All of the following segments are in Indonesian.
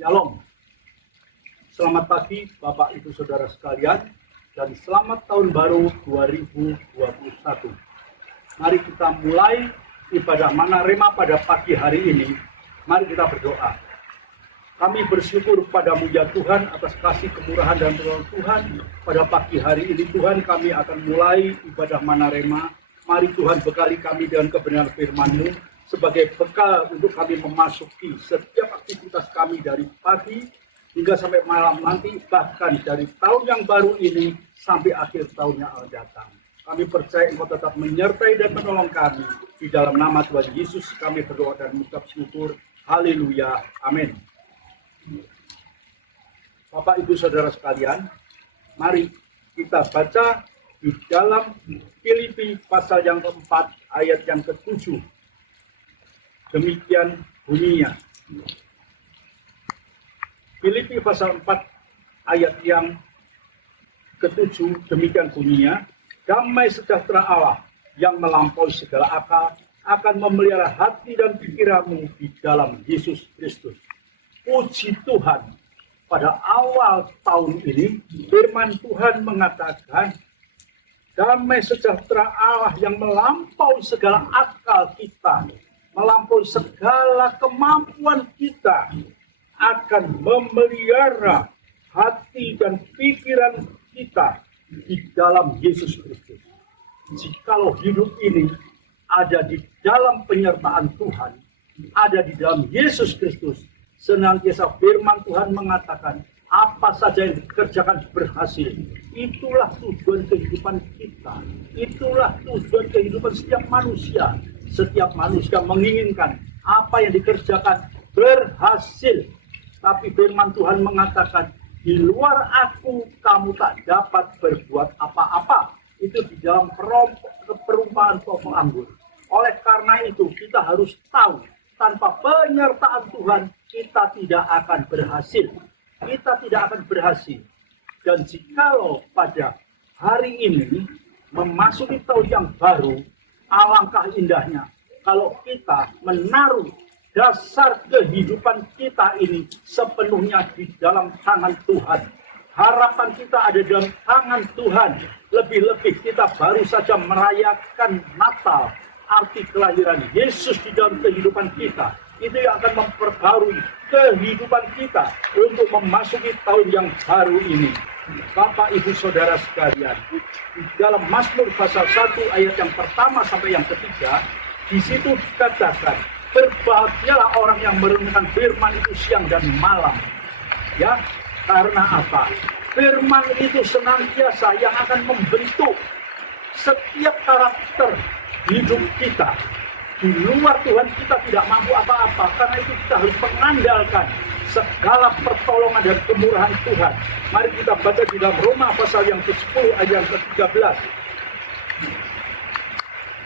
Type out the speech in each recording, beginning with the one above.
Shalom. Selamat pagi Bapak Ibu Saudara sekalian dan selamat tahun baru 2021. Mari kita mulai ibadah Manarema pada pagi hari ini. Mari kita berdoa. Kami bersyukur padamu ya Tuhan atas kasih kemurahan dan tolong Tuhan. Pada pagi hari ini Tuhan kami akan mulai ibadah Manarema. Mari Tuhan bekali kami dengan kebenaran firman-Mu sebagai bekal untuk kami memasuki setiap aktivitas kami dari pagi hingga sampai malam nanti, bahkan dari tahun yang baru ini sampai akhir tahun yang akan datang. Kami percaya Engkau tetap menyertai dan menolong kami. Di dalam nama Tuhan Yesus kami berdoa dan mengucap syukur. Haleluya. Amin. Bapak Ibu Saudara sekalian, mari kita baca di dalam Filipi pasal yang keempat ayat yang ke-7. Demikian bunyinya. Filipi pasal 4 ayat yang ke-7, demikian bunyinya. Damai sejahtera Allah yang melampaui segala akal akan memelihara hati dan pikiranmu di dalam Yesus Kristus. Puji Tuhan, pada awal tahun ini firman Tuhan mengatakan damai sejahtera Allah yang melampaui segala akal kita, melampaui segala kemampuan kita, akan memelihara hati dan pikiran kita di dalam Yesus Kristus. Jikalau hidup ini ada di dalam penyertaan Tuhan, ada di dalam Yesus Kristus, senantiasa firman Tuhan mengatakan apa saja yang dikerjakan berhasil. Itulah tujuan kehidupan kita. Itulah tujuan kehidupan setiap manusia. Setiap manusia menginginkan apa yang dikerjakan berhasil. Tapi firman Tuhan mengatakan, di luar aku kamu tak dapat berbuat apa-apa. Itu di dalam perumpamaan pokok anggur. Oleh karena itu kita harus tahu, tanpa penyertaan Tuhan kita tidak akan berhasil. Kita tidak akan berhasil. Dan jikalau pada hari ini memasuki tahun yang baru, alangkah indahnya kalau kita menaruh dasar kehidupan kita ini sepenuhnya di dalam tangan Tuhan. Harapan kita ada dalam tangan Tuhan. Lebih-lebih kita baru saja merayakan Natal, arti kelahiran Yesus di dalam kehidupan kita. Itu yang akan memperbarui kehidupan kita untuk memasuki tahun yang baru ini. Bapak Ibu Saudara sekalian, di dalam Mazmur pasal 1 ayat yang pertama sampai yang ketiga, di situ dikatakan, berbahagialah orang yang merenungkan firman itu siang dan malam. Ya, karena apa? Firman itu senantiasa yang akan membentuk setiap karakter hidup kita. Di luar Tuhan kita tidak mampu apa-apa, karena itu kita harus mengandalkan segala pertolongan dan kemurahan Tuhan. Mari kita baca di dalam Roma pasal yang ke-10 ayat yang ke-13.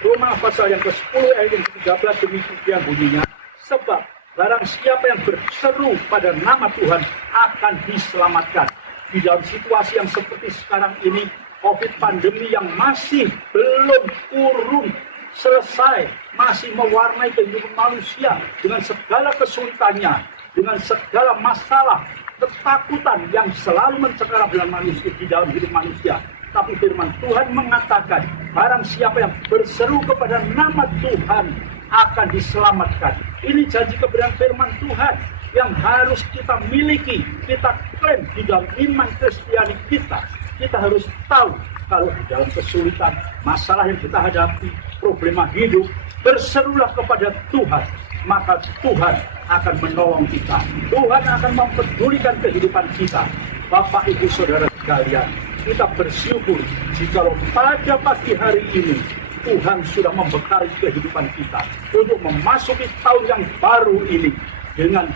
Roma pasal yang ke-10 ayat yang ke-13 demikian bunyinya. Sebab barang siapa yang berseru pada nama Tuhan akan diselamatkan. Di dalam situasi yang seperti sekarang ini, COVID pandemi yang masih belum turun selesai, masih mewarnai kehidupan manusia dengan segala kesulitannya, dengan segala masalah, ketakutan yang selalu mencekam dalam manusia, di dalam hidup manusia. Tapi firman Tuhan mengatakan, barang siapa yang berseru kepada nama Tuhan akan diselamatkan. Ini janji kebenaran firman Tuhan yang harus kita miliki, kita klaim di dalam iman Kristiani kita. Kita harus tahu kalau di dalam kesulitan, masalah yang kita hadapi, problema hidup, berserulah kepada Tuhan, maka Tuhan akan menolong kita. Tuhan akan mempedulikan kehidupan kita. Bapak Ibu Saudara sekalian, kita bersyukur jika pada pagi hari ini Tuhan sudah membekali kehidupan kita untuk memasuki tahun yang baru ini dengan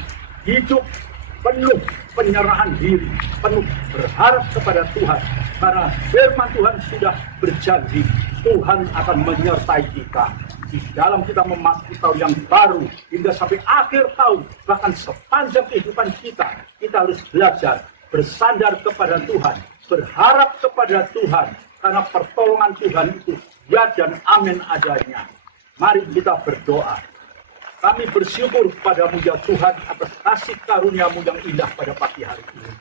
hidup penuh penyerahan diri, penuh berharap kepada Tuhan. Karena firman Tuhan sudah berjanji, Tuhan akan menyertai kita di dalam kita memasuki tahun yang baru hingga sampai akhir tahun, bahkan sepanjang kehidupan kita. Kita harus belajar bersandar kepada Tuhan, berharap kepada Tuhan, karena pertolongan Tuhan itu ya dan amin adanya. Mari kita berdoa. Kami bersyukur kepadamu ya Tuhan atas kasih karuniamu yang indah pada pagi hari ini.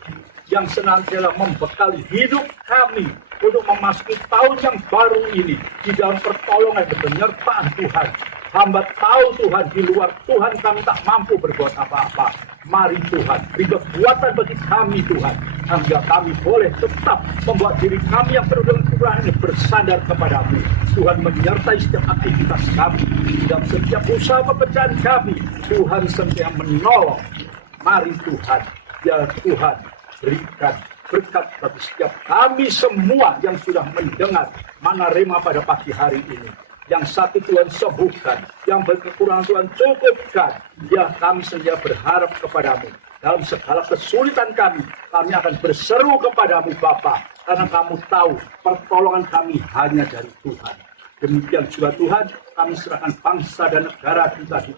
Yang senantiasa membekali hidup kami untuk memasuki tahun yang baru ini di dalam pertolongan dan penyertaan Tuhan. Hamba tahu Tuhan, di luar Tuhan kami tak mampu berbuat apa-apa. Mari Tuhan, beri kekuatan bagi kami Tuhan, sehingga kami boleh tetap membuat diri kami yang penuh dengan kekurangan ini bersandar kepadamu. Tuhan menyertai setiap aktivitas kami, dan setiap usaha pekerjaan kami. Tuhan sentiasa menolong. Mari Tuhan, ya Tuhan, berikan berkat bagi setiap kami semua yang sudah mendengar Mana Rema pada pagi hari ini. Yang sakit Tuhan sembuhkan, yang berkekurangan Tuhan cukupkan. Ya, kami saja berharap kepadamu. Dalam segala kesulitan kami akan berseru kepadamu Bapa, karena kamu tahu pertolongan kami hanya dari Tuhan. Demikian juga Tuhan, kami serahkan bangsa dan negara kita di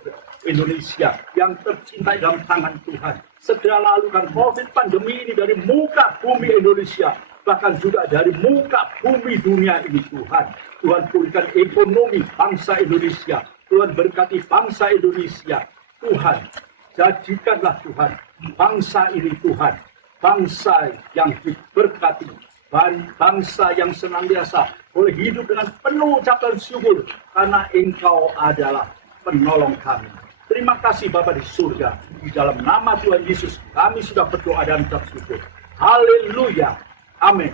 Indonesia yang tercinta dalam tangan Tuhan. Segera lalukan COVID pandemi ini dari muka bumi Indonesia, bahkan juga dari muka bumi dunia ini Tuhan. Tuhan pulihkan ekonomi bangsa Indonesia. Tuhan berkati bangsa Indonesia. Tuhan, jadikanlah Tuhan bangsa ini Tuhan, bangsa yang diberkati, bangsa yang senantiasa boleh hidup dengan penuh ucapan syukur, karena Engkau adalah penolong kami. Terima kasih Bapa di surga. Di dalam nama Tuhan Yesus kami sudah berdoa dan ucap syukur. Haleluya. Amin.